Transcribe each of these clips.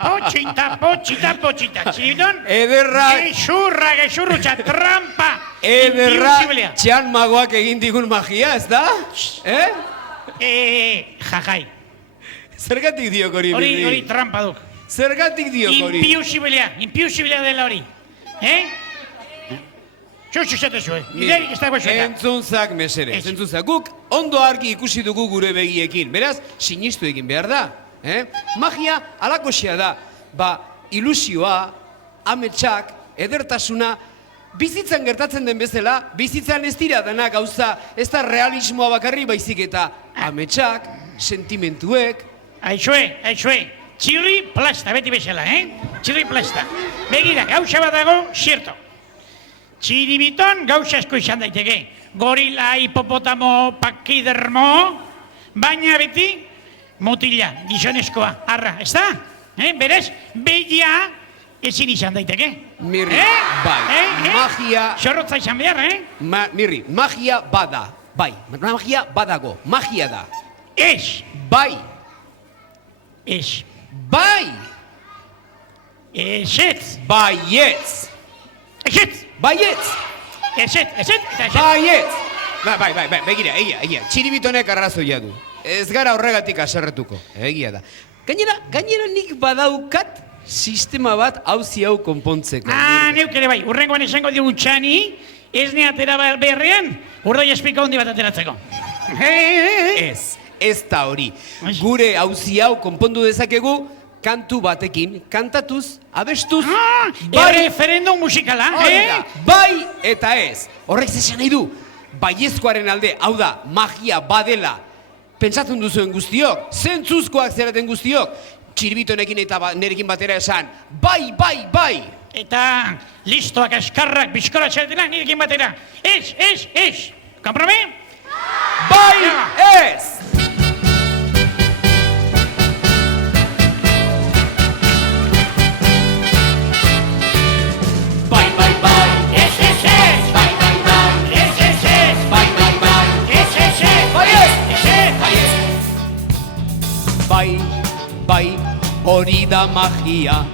Pochita. Txiribitón? Ederra... Gezurrutxa, trampa. Ederra txan magoak egin digun magia, ez da? Jajai. Zergatik diok hori, Mirri? Hori trampa duk. Zergatik diok hori? Impiusibilea dela hori. Txutxu zatezu, iderik ez dago esueta. Entzuntzak mesere, entzuntzak. Guk ondo argi ikusi dugu gure begiekin. Beraz, sinistu egin behar da. Magia alakoxea da. Ilusioa, ametsak, edertasuna, bizitzan gertatzen den bezala, bizitzan ez dira dena gauza, ez da realismoa bakarri baizik eta ametsak, sentimentuek. Aixue, txirri plasta, beti bezala, Txirri plasta. Begira, gauza bat dago, xierto. Txiribiton gauza asko izan daiteke. Gorila, hipopotamo, pakidermo, baina beti mutila, gizonezkoa, arra, ez da? Berez, begia ezin izan daiteke. Mirri, bai, magia... Xorrotza izan behar, Mirri, magia bada, bai, magia badago, magia da. Ez. Bai. Ez. Bai. Ezetz. Baietz. Ezetz. Baietz. Ezetz, eta ezetz. Baietz. Bai, begira, egia. Txiribitonek arrazoia du. Ez gara horregatik aserretuko, egia da. Gainera nik badaukat sistema bat auzi hau konpontzeko. Neuk ere bai, urrengoan esango diogu txani, ez ne atera beharrean, urdoi espika hondi bat ateratzeko. Ez da hori. Gure auzi hau konpondu dezakegu, kantu batekin, kantatuz, abestuz, referendum musikala, Bai eta ez. Horrek zesan nahi du, baiezkoaren alde, hau da, magia badela, pentsatzen duzuen guztiok, zentzuzkoak zeraten guztiok, txirbitonekin eta nerekin batera esan, bai! Eta listoak, askarrak, bizkola txaretenak nirekin batera, ez! Komprome? Bai, ez! Bai, hori da magia,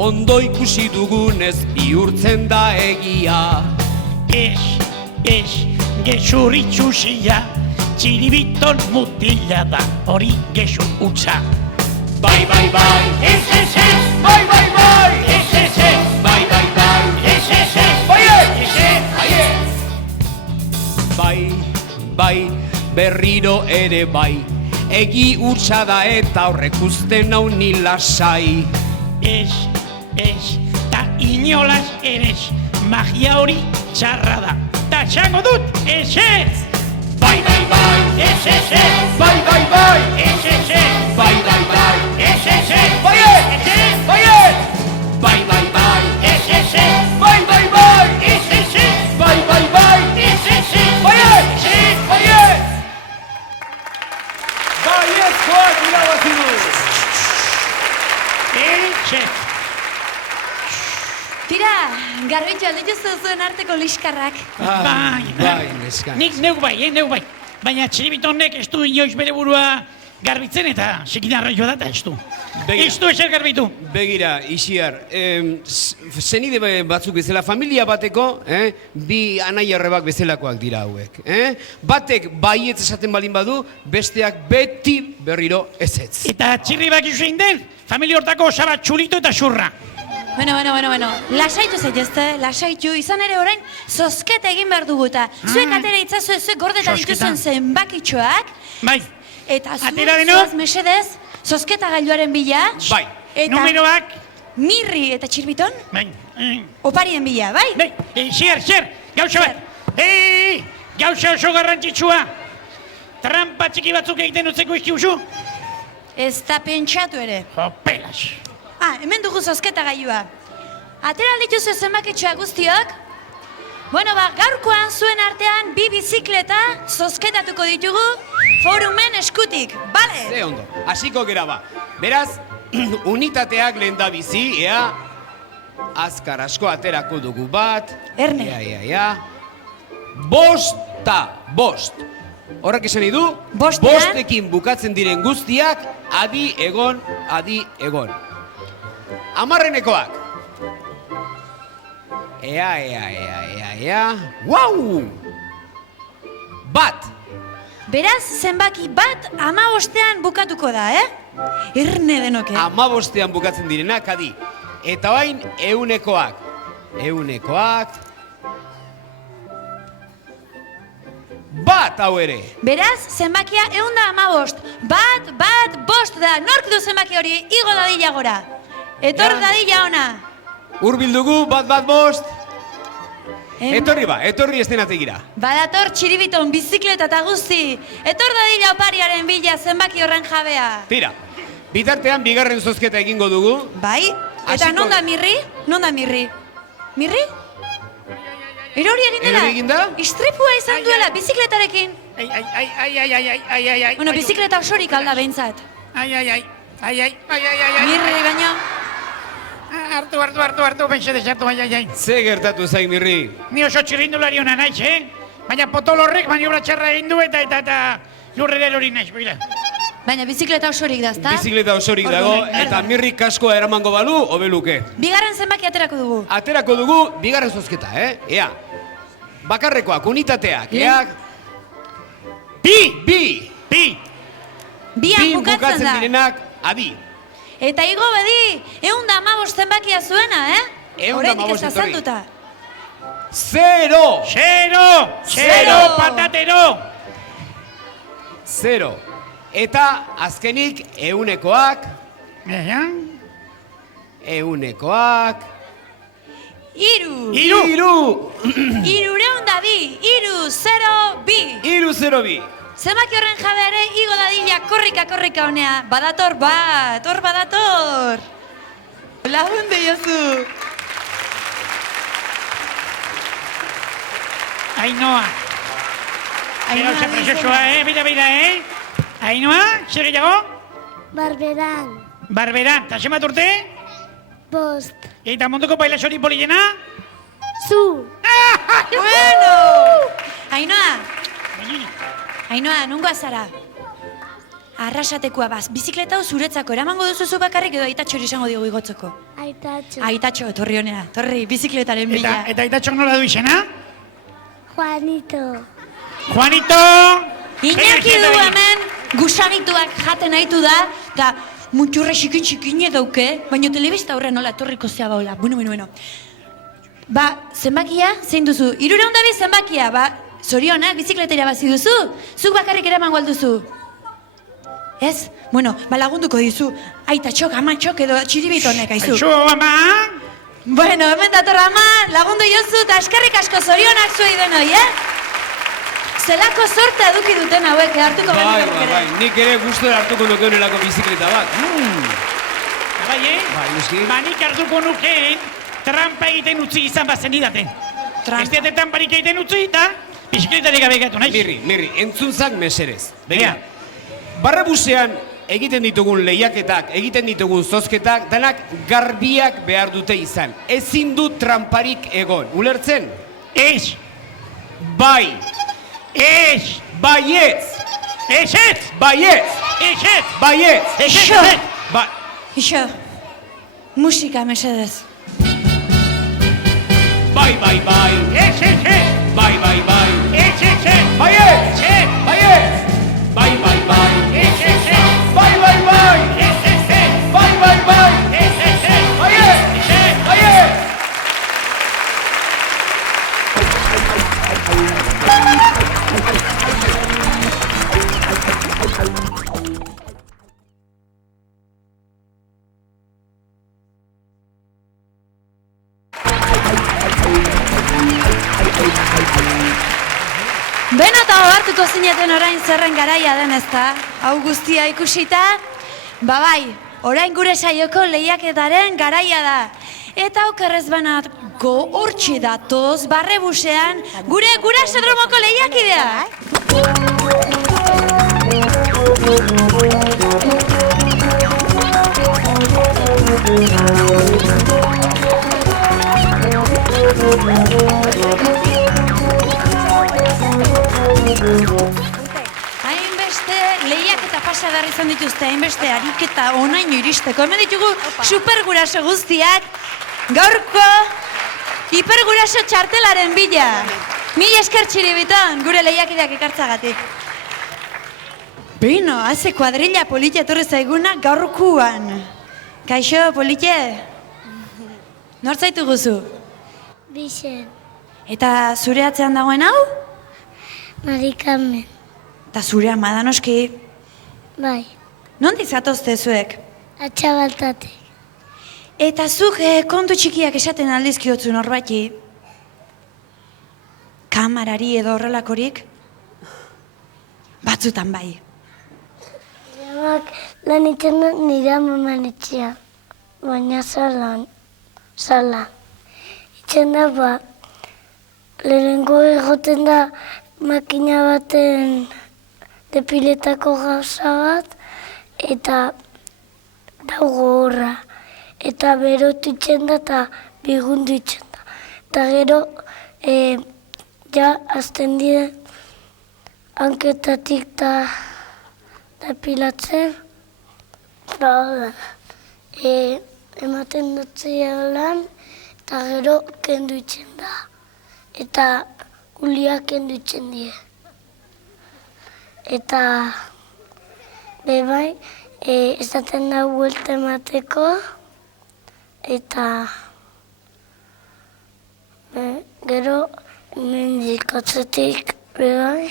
ondo ikusi dugunez bihurtzen da egia. Ez, gezurritxusia, txiribiton mutila da, hori gezur utza. Bai, ez, bai, ez, bai, berriro ere bai, egi utza da eta horrek usten hau ni lasai. Ez, ta inolaz erez, magia hori txarra da. Ta txango dut, ez! Bai, ez, bai, ez, Bai, ez, bai, ez, bai, Baiezkoak irabazi du! Tira, garbitu alde zuen arteko liskarrak. Bai, nik neuk bai. Baina txiribitonek ez du inoiz bere burua garbitzen eta sekinarra joa data ez du. Ez du eser garbitu. Begira, Ixiar, zenide batzuk bezala, familia bateko, bi anai arrebak bezalakoak dira hauek. Batek baietz esaten balin badu, besteak beti berriro ezetz. Eta txirri bak izuin den, familia hortako osaba txulito eta xurra. Bueno, lasaitu zaitezte, lasaitu, izan ere orain, zozketa egin behar dugu eta zuek atera itzazu zuek gordetan dituzuen zenbakitxoak. Bai. Eta zuaz mesedez, zozketa gailuaren bila. Bai. Numeroak. Mirri eta txirbiton. Bai. Oparien bila, bai? Bai, zer, gauza bat. Gauza oso garrantzitsua. Trampa txiki batzuk egiten utzeko izkiuzu. Ez da pentsatu ere. Jopelas. Hemen dugu zozketa gailua. Atera dituzu zenbakitxoa guztiok. Bueno, gaurkoan zuen artean bi bizikleta zozketatuko ditugu forumen eskutik, bale? Ze ondo, hasiko gera ba. Beraz, unitateak lehen da bizi, azkar asko aterako dugu bat. Erne. Bost. Horrek esan nahi du, bostekin bukatzen diren guztiak, adi egon. Amarrenekoak. Ea. Wow! Bat. Beraz, zenbaki bat 15ean bukatuko da, Erne denoke. 15ean bukatzen direnak, adi. Eta bain, eunekoak. Bat hau ere. Beraz, zenbakia 115. Bat, bost da. Nork du zenbaki hori, igo dadila gora. Etor Ja. dadila ona. Urbildugu, bat, bost. Etorri estenategira. Badator txiribiton, bizikleta eta guzti. Etor dadila opariaren bila zenbaki horren jabea. Tira, bitartean bigarren zozketa egingo dugu. Bai? Eta Hasiko- non da mirri? Mirri? Erori egin dela? Erori egin da? Istripua izan duela, bizikletarekin. Ai. Bueno, bizikleta osorik alda behintzat. Ai. Mirri baino. Hartu, pentsa desartu, ai. Ze gertatu zain, Mirri? Ni oso txirrindulari hona naiz, Baina potolorrek maniobra txarra egin du eta lurrera erori naiz, begira. Baina bizikleta osorik da, ezta? Bizikleta osorik dago, Orduan, eta Mirri kaskoa eramango balu, hobeluke. Bigarren zenbaki aterako dugu. Aterako dugu, bigarren zozketa, Ea, bakarrekoak, unitateak, ea, bi Bian bukatzen da. direnak, adi. Eta igo bedi, 115 zenbakia zuena, 115 Oraindik ez etorri. azalduta. Zero! Zero, patatero! Zero. Eta azkenik, eunekoak, Iru! Iru! 302, 302. Iru 0-2. Zenbaki horren jabe ere igo dadila korrika honea. Badator bat, hor badator. Lagunde jozu. Ainhoa. Gauza presosoa, bida, Ainhoa, zer gehiago? Barberan, eta zemat urte? Bost. Eta munduko bailasori polillena? Zu. Bueno! Ainhoa, nungoa zara? Arrasatekoa baz, bizikleta hau zuretzako, eramango duzu bakarrik edo aitatxori esango diogu igotzeko. Aitatxo. Aitatxo, torri honera, torri, bizikletaren bila. Eta aitatxok nola du izena? Juanito. Juanito! Iñaki du hemen, gusanituak jaten aitu da, eta muntxurre xikin dauke, baina telebista horren nola etorriko zea baula. Bueno. Ba, zenbakia, zein duzu? 302 zenbakia, ba, zorionak, bizikleta irabazi duzu? Zuk bakarrik eramango alduzu? Ez? Bueno, ba lagunduko dizu. Aitatxok, amatxok edo txiribitonek aizu. Aizu, ama! Bueno, hemen dator ama, lagundu jozu eta eskerrik asko zorionak zuei denoi, Zelako sorte eduki duten hauek, hartuko genuke ere. Bai, nik ere gustora hartuko nuke honelako bizikleta bat. Bai, noski. Ba, nik hartuko nukeen trampa egiten utzi izan bazen idaten. Ez diate tramparik egiten utzi eta bizikletarik gabe gatu, naiz? Mirri, entzuntzak meserez. Begira. Barrebusean egiten ditugun lehiaketak, egiten ditugun zozketak, danak garbiak behar dute izan. Ezin du tramparik egon. Ulertzen? Ez! Bai! Ez! Baietz! Ez ez! Baietz! Ez ez! Baietz! Ez ez! Xo! Ba... Ixo, musika mesedez. Bai! Ez ez ez! Bai! Ez ez ez! Baietz! Ez! Baietz! Bai! Ez ez ez! Bai! Ez ez ez! Bai! Ez ez ez! Baietz! Ez ez! Baietz! Beno eta ohartuko zineten orain zerren garaia den ezta? Hau guztia ikusita? Ba bai, orain gure saioko lehiaketaren garaia da. Eta okerrez banat hortxe datoz barrebusean gure gurasadromoko lehiakidea. Hainbeste lehiak eta pasa behar izan dituzte, hainbeste ariketa onaino iristeko. Hemen ditugu superguraso guztiak, gaurko hiperguraso txartelaren bila. Mila esker Txiribiton, gure lehiakideak ekartzagatik. Bino, haze kuadrilla politia etorri zaiguna gaurkuan. Kaixo, politie? Nor zaitu guzu? Bixen. Eta zure atzean dagoen hau? Mari Carmen. Eta zure ama da noski. Bai. Nondik zatozte zuek? Atxabaltatik. Eta zuk kontu txikiak esaten aldizkiotzu norbati? Kamarari edo horrelakorik? Batzutan bai. Jamak lan itzen dut nire amaman etxea. Baina salan. Itzen da ba, lehenengo egoten da makina baten depiletako gauza bat, eta dago horra. Eta berotu itzen da eta bigundu itzen da. Eta gero, ja, azten dire, hanketatik da depilatzen, ematen dutzea lan, eta gero kendu itzen da. Eta uliak kendu itzen die. Eta bebai, esaten da buelta emateko, eta gero mendik atzetik bebai,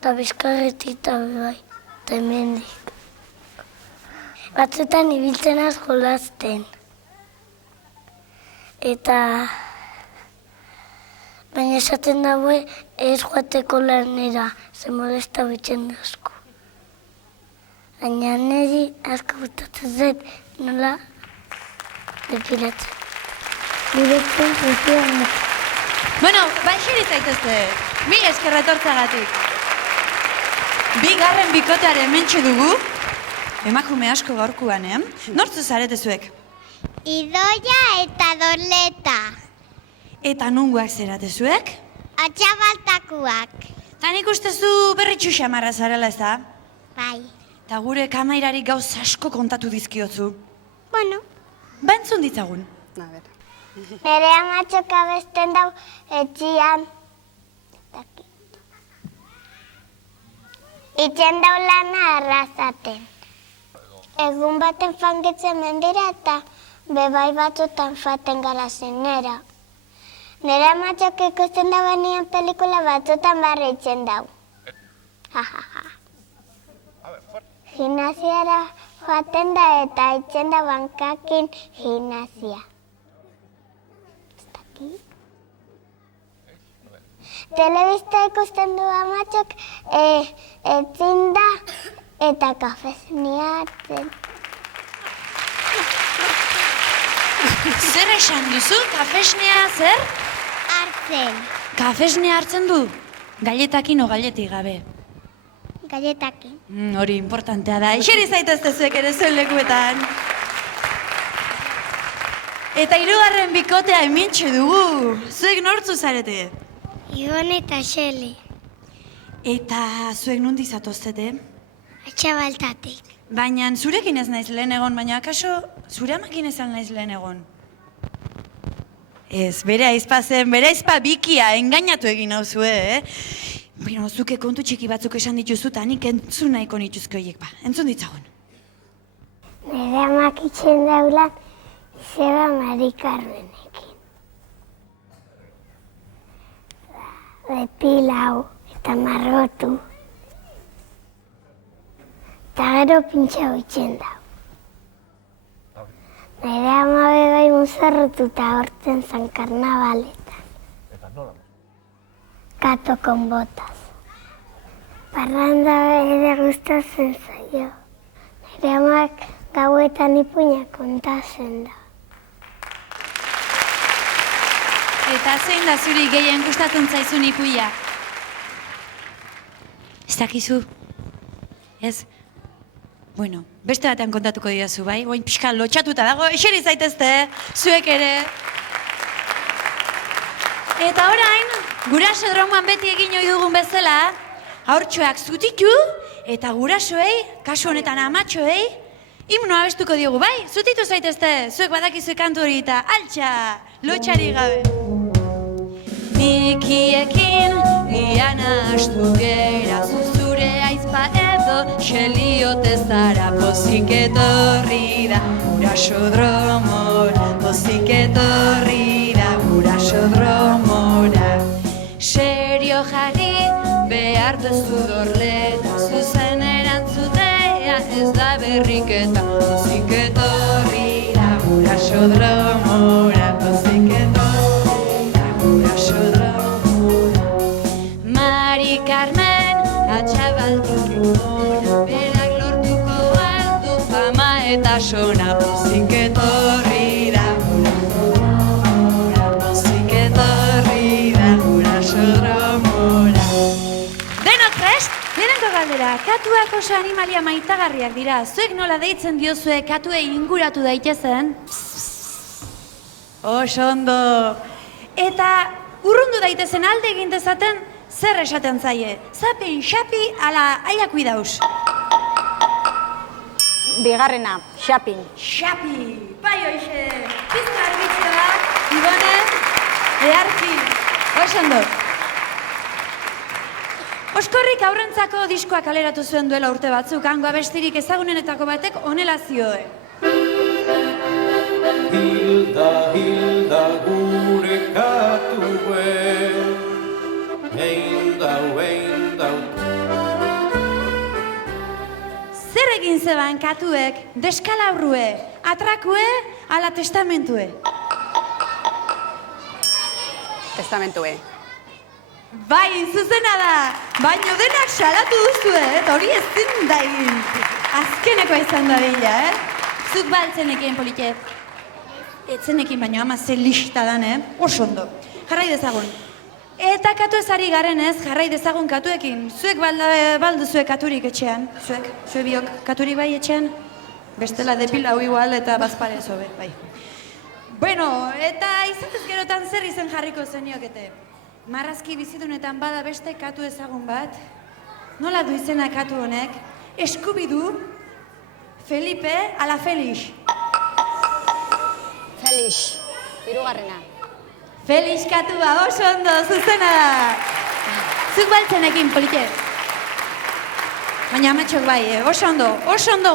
eta bizkarretik eta bebai, eta mendik. Batzutan ibiltzen az jolazten. Eta baina esaten daue ez joateko lanera, ze molesta bitzen dazko. Baina niri asko gustatzen zait nola depilatzen. Guretzen zuzioan. Bueno, baixeri zaitezte, mil eskerra etortzagatik. Bigarren bikotearen mentxe dugu, emakume asko gaurkuan, Nortzu zarete zuek? Idoia eta Dorleta. Eta nungoak zerate zuek? Atxabaltakuak. Eta nik uste zu berritxu xamarra zarela, ez da? Bai. Eta gure kamairari gauz asko kontatu dizkiotzu. Bueno. Ba entzun ditzagun. Nere amatxok abesten dau etxian. Itzen dau lana arrazaten. Egun baten fangetzen mendira eta bebai batzutan faten gara zenera. Nere amatxok ikusten da banian pelikula batzutan barritzen dau. Gimnasiara joaten da eta itzen da bankakin gimnasia. Telebista ikusten du amatxok etzin da eta kafesnia hartzen. Zer esan duzu? Kafesnea zer? Hartzen. Kafesnea hartzen du? Galletakin o galletik gabe? Galletakin. Hori importantea da. Ixeri zaitezte zuek ere zuen lekuetan. Eta hirugarren bikotea hementxe dugu. Zuek nortzu zarete? Ibon eta Xeli. Eta zuek nundi zatoztete? Atxabaltatik. Baina zurekin ez naiz lehen egon, baina akaso zure amakin ezan naiz lehen egon? Ez, bere aizpa zen, bere aizpa bikia, engainatu egin hau zue, Bino, zuke kontu txiki batzuk esan dituzu, eta nik entzun nahiko nituzke horiek, entzun ditzagun. Nire amak itxen daulan, zeba Mari Carmenekin. Depilau eta margotu. Eta gero pintxau itxen dau. Nire ama bebai muzarrotu eta hortzen zan karnabaletan. Eta nola? Gato con botas. Parranda ere gustatzen zaio. Nire amak gauetan ipuina kontatzen da. Eta zein da zuri gehien gustatzen zaizun ipuia? Ez dakizu? Ez? Bueno, beste batean kontatuko diazu, bai? Oain pixka lotxatuta dago, eseri zaitezte, zuek ere. Eta orain, guraso drauman beti egin ohi dugun bezala, haurtxoak zutitu Eta gurasoei, kasu honetan amatxoei, himnoa abestuko diogu, bai? Zutitu zaitezte, zuek badakizu kantu hori eta altxa, lotxari gabe. Nikiekin gian astu gera, zuzure aizpa edo xeliote zara. Pozik etorri da gurasodromora, pozik etorri da gurasodromora. Serio jarri behar duzu dorleta, zuzen erantzutea ez da berriketa. Pozik etorri da gurasodromora, pozik etorri da gurasodromora. Mari Carmen atxabalduko gora, berak lortuko aldu fama eta sona. Pozik etorri da gurasodromora, pozik etorri da gurasodromora. Denok prest? Lehenengo galdera, katuak oso animalia maitagarriak dira. Zuek nola deitzen diozue katuei inguratu daitezen? Oso ondo. Eta urrundu daitezen alde egin dezaten zer esaten zaie? Zapen, xapi, ala aiakui dauz? Bigarrena, xapin. Xapi, bai hoxe. Pizka argitzioak, Ibone, eharki. Oso ondo. Oskorrik aurrentzako diskoa kaleratu zuen duela urte batzuk, hango abestirik ezagunenetako batek honela zioen. Hilda, Hilda, gure katue, eindau. Zer egin zeban katuek, deskalabrue, atrakue, ala testamentue? Testamentue. Bai, zuzena da, baino denak salatu duzue, eta hori ezin da egin. Azkenekoa izan da bila, Zuk baltzenekin, Polite. Etzenekin, baino ama ze lista dan, Oso ondo. Jarrai dezagun. Eta katu ezari garenez, jarrai dezagun katuekin. Zuek balduzuek katurik etxean. Zuek biok katurik bai etxean. Bestela depilau igual eta bazpare zobe, bai. Bueno, eta izatez gerotan zer izen jarriko zeniokete. Marrazki bizidunetan bada beste katu ezagun bat. Nola du izena katu honek? Eskubidu, Felipe, ala Felix. Felix, hirugarrena. Felix katua, oso ondo, zuzena da. Zuk baltzenekin, Polite. Baina ametxok bai, oso ondo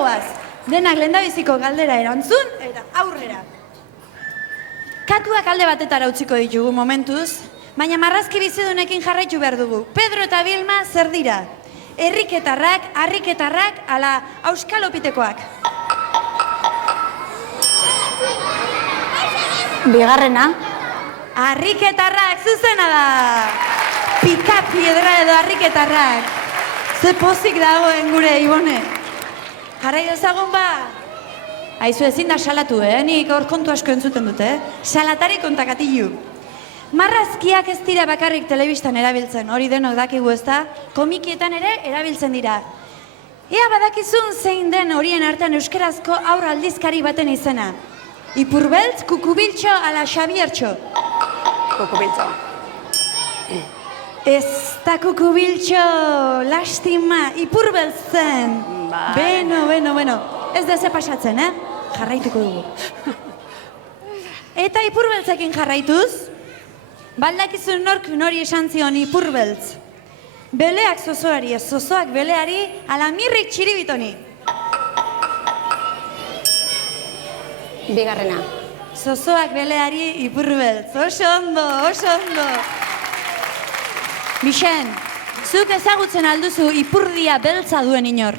guaz. Denak lehendabiziko galdera erantzun eta aurrera. Katuak alde batetara utziko ditugu momentuz, baina marrazki bizidunekin jarraitu behar dugu. Pedro eta Vilma zer dira? Herriketarrak, harriketarrak, ala auskalopitekoak. Bigarrena. Harriketarrak, zuzena da! Pika piedra edo harriketarrak. Ze pozik dagoen gure, Ibone. Jarrai dezagun ba? Aizu ezin da salatu, nik hor kontu asko entzuten dute, Salatari kontakatilu. Marrazkiak ez dira bakarrik telebistan erabiltzen, hori denok dakigu ez da, komikietan ere erabiltzen dira. Ea badakizun zein den horien artean euskarazko aur aldizkari baten izena. Ipurbeltz, Kukubiltxo, ala Xabiertxo. Kukubiltxo. Ez da Kukubiltxo, lastima, Ipurbeltz zen. Beno, ez da ze pasatzen, jarraituko dugu. Eta Ipurbeltzekin jarraituz, baldakizun nork nori esan zion Ipurbeltz. Beleak zozoari, ez zozoak beleari, ala mirrik txiribitoni. Bigarrena. Zozoak beleari Ipurbeltz, oso ondo. Bixen, zuk ezagutzen alduzu Ipurdia beltza duen inor.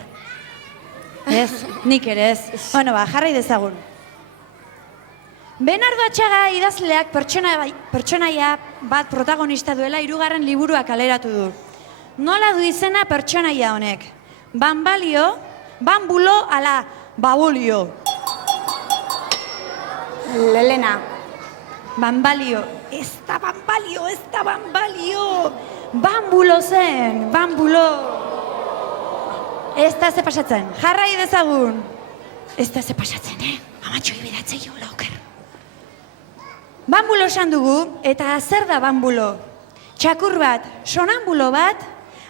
Ez, nik ere ez. Bueno, jarrai dezagun. Bernardo Atxaga idazleak pertsonaia bat protagonista duela 3. liburua kaleratu du. Nola du izena pertsonaia honek? Bambalio, bambulo, ala babolio. Lelena. Bambalio. Ez da bambalio. Bambulo zen, bambulo. Ez da ze pasatzen, jarrai dezagun. Ez da ze pasatzen, Amatxo iberatzei jo lauker. Bambulo esan dugu, eta zer da bambulo? Txakur bat, sonambulo bat,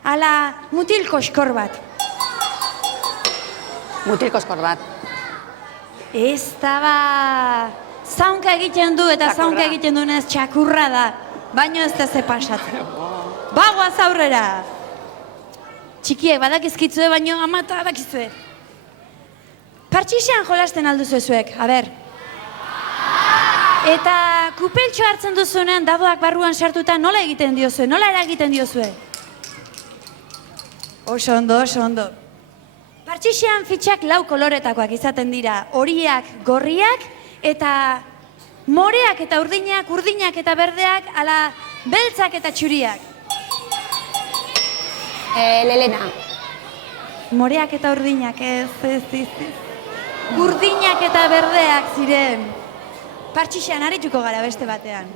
ala mutil koskor bat. Mutilkoskor bat. Ez da ba... Zaunka egiten du eta Txakurra. zaunka egiten duenez txakurra da. Baino ez da ze pasatzen. Bagoaz aurrera! Txikiek badakizkitzue, baino amata dakizue. Partxixean jolasten alduzu zuek, a ber. Eta kupeltxo hartzen duzunean dadoak barruan sartuta nola egiten diozue, nola eragiten diozue? Oso ondo, oso ondo. Partxixean fitxak lau koloretakoak izaten dira, horiak, gorriak, eta moreak eta urdinak, urdinak eta berdeak, ala beltzak eta txuriak. Lelena. Moreak eta urdinak, ez. Urdinak eta berdeak ziren. Partxixean arituko gara beste batean.